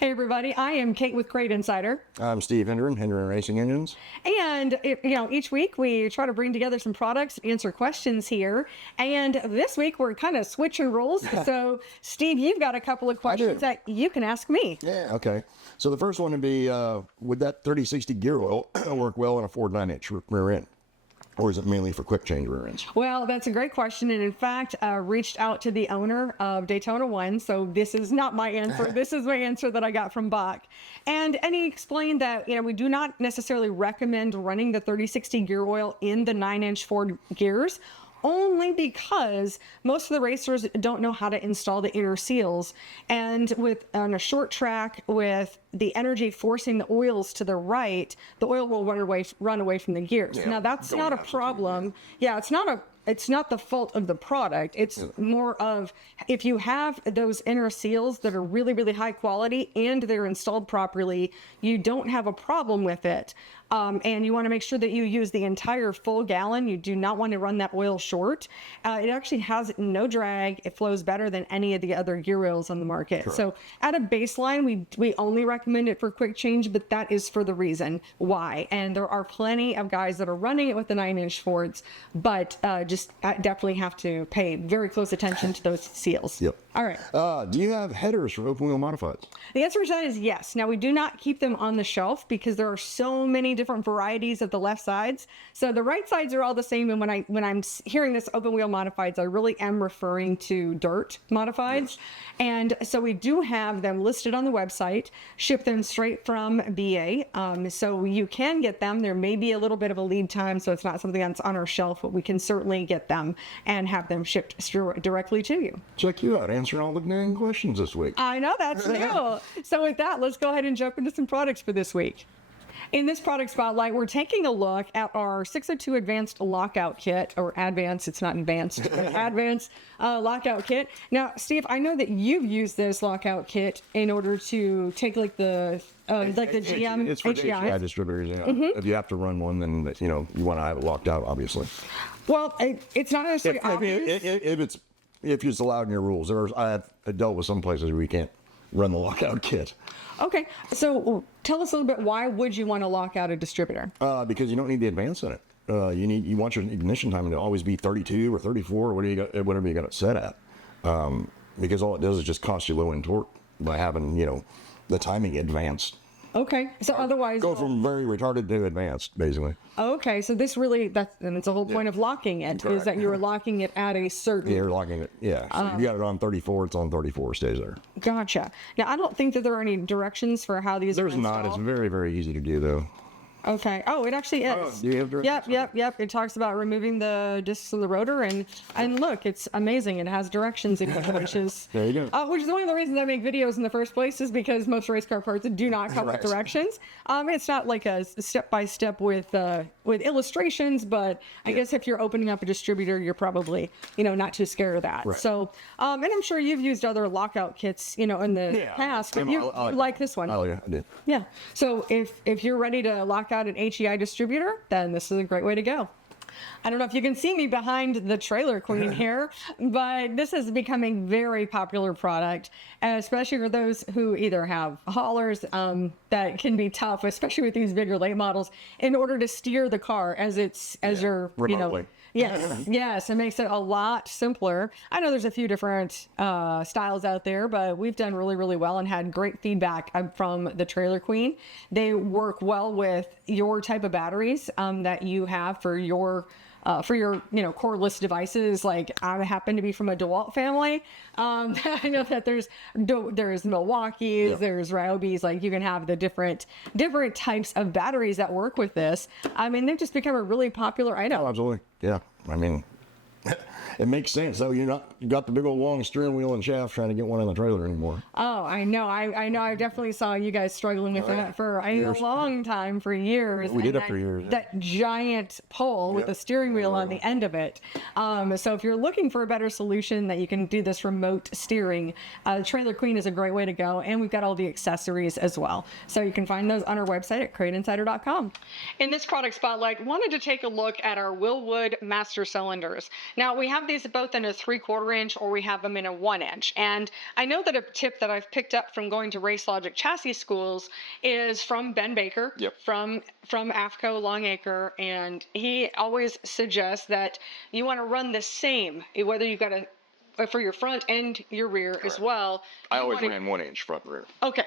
Hey everybody, I am Kate with Crate Insider. I'm Steve Hendren Racing Engines. And each week we try to bring together some products, answer questions here. And this week we're kind of switching roles. So Steve, you've got a couple of questions that you can ask me. Yeah, okay. So the first one would be, would that 3060 gear oil work well in a Ford 9-inch rear end? Or is it mainly for quick change rear ends? Well, that's a great question. And in fact, reached out to the owner of Daytona 1. So this is not my answer. This is my answer that I got from Bach. And he explained that, we do not necessarily recommend running the 3060 gear oil in the 9-inch Ford gears, only because most of the racers don't know how to install the inner seals. And on a short track with the energy forcing the oils to the right, the oil will run away from the gears. Yeah, now that's not a problem. Yeah, it's not the fault of the product. It's more of if you have those inner seals that are really, really high quality and they're installed properly, you don't have a problem with it. And you want to make sure that you use the entire full gallon. You do not want to run that oil short. It actually has no drag. It flows better than any of the other gear oils on the market. Sure. So at a baseline, we only recommend it for quick change, but that is for the reason why. And there are plenty of guys that are running it with the 9-inch Fords, but just definitely have to pay very close attention to those seals. Yep. All right. Do you have headers for open wheel modifieds? The answer to that is yes. Now, we do not keep them on the shelf because there are so many different varieties of the left sides. So the right sides are all the same. And when I'm hearing this open wheel modifieds, I really am referring to dirt modifieds. Yes. And so we do have them listed on the website, ship them straight from BA. So you can get them. There may be a little bit of a lead time, so it's not something that's on our shelf, but we can certainly get them and have them shipped directly to you. Check you out, answering all the dang questions this week. I know, that's new. So with that, let's go ahead and jump into some products for this week. In this product spotlight, we're taking a look at our 602 Advanced Lockout Kit, or Advanced, it's not advanced, Advanced Lockout Kit. Now, Steve, I know that you've used this lockout kit in order to take the GM It's for HEI. HEI distributors. If you have to run one, then you want to have it locked out, obviously. Well, it's not necessarily obvious. If it's allowed in your rules. I have dealt with some places where you can't run the lockout kit. Okay, so tell us a little bit, why would you want to lock out a distributor? Because you don't need the advance in it. You want your ignition time to always be 32 or 34 or whatever you got it set at. Because all it does is just cost you low end torque by having the timing advanced. Okay, so otherwise go from very retarded to advanced, basically. Okay, so this really and it's the whole point of locking it. Correct. Is that you're locking it at a certain. Yeah, you're locking it. Yeah, so if you got it on 34, it's on 34. Stays there. Gotcha. Now I don't think that there are any directions for how these. There's not. It's very, very easy to do though. Okay. Oh, it actually is. Do you have directions? Yep. It talks about removing the discs of the rotor, and look, it's amazing. It has directions in it, which is there you go. Which is one of the reasons I make videos in the first place, is because most race car parts do not come with directions. It's not like a step by step with illustrations, but I guess if you're opening up a distributor, you're probably not too scared of that. Right. So, and I'm sure you've used other lockout kits, in the past, but you like this one. Oh yeah, I did. Yeah. So if you're ready to lock out an HEI distributor, then this is a great way to go. I don't know if you can see me behind the Trailer Queen here, but this is becoming a very popular product, especially for those who either have haulers that can be tough, especially with these bigger late models, in order to steer the car as you're remotely. Yes, it makes it a lot simpler. I know there's a few different styles out there, but we've done really, really well and had great feedback from the Trailer Queen. They work well with your type of batteries that you have for your cordless devices. Like, I happen to be from a DeWalt family. I know that there's Milwaukee's, there's Ryobi's. Like, you can have the different types of batteries that work with this. I mean, they've just become a really popular item. Oh, absolutely. Yeah. I mean, it makes sense. So you got the big old long steering wheel and shaft trying to get one on the trailer anymore. Oh, I know. I definitely saw you guys struggling with that for a long time, for years. We did it for years. That giant pole with a steering wheel on the end of it. So if you're looking for a better solution that you can do this remote steering, Trailer Queen is a great way to go. And we've got all the accessories as well. So you can find those on our website at CrateInsider.com. In this product spotlight, wanted to take a look at our Wilwood master cylinders. Now, we have these both in a 3/4 inch, or we have them in a 1 inch. And I know that a tip that I've picked up from going to Race Logic chassis schools is from Ben Baker, from AFCO Longacre, and he always suggests that you want to run the same, whether you got a for your front and your rear as well. I always ran 1 inch front and rear. Okay.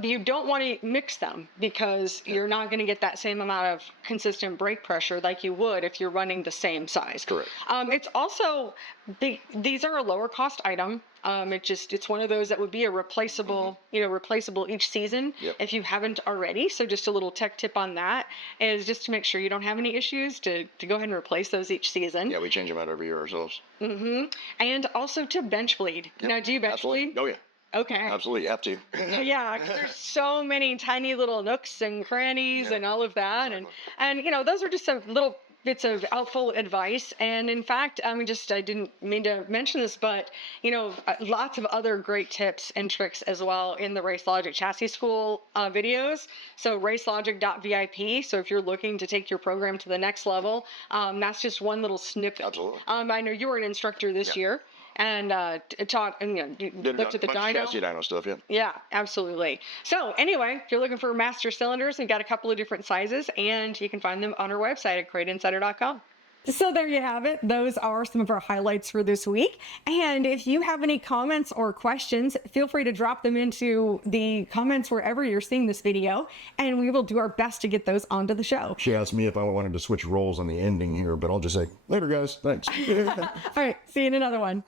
You don't want to mix them because you're not going to get that same amount of consistent brake pressure like you would if you're running the same size. Correct. It's also, these are a lower cost item. It's one of those that would be a replaceable, replaceable each season if you haven't already. So just a little tech tip on that is just to make sure you don't have any issues to go ahead and replace those each season. Yeah, we change them out every year ourselves. And also to bench bleed. Now, do you bench bleed? Oh, yeah. Okay. Absolutely, you have to. Yeah, 'cause there's so many tiny little nooks and crannies and all of that. And those are just some little bits of helpful advice. And in fact, I didn't mean to mention this, but lots of other great tips and tricks as well in the Race Logic Chassis School videos. So racelogic.vip. So if you're looking to take your program to the next level, that's just one little snippet. Absolutely. I know you were an instructor this year. And taught, and you looked at the dyno. Chassis dyno stuff, yeah. Yeah, absolutely. So anyway, if you're looking for master cylinders, we've got a couple of different sizes, and you can find them on our website at CrateInsider.com. So there you have it. Those are some of our highlights for this week. And if you have any comments or questions, feel free to drop them into the comments wherever you're seeing this video, and we will do our best to get those onto the show. She asked me if I wanted to switch roles on the ending here, but I'll just say, later, guys. Thanks. All right. See you in another one.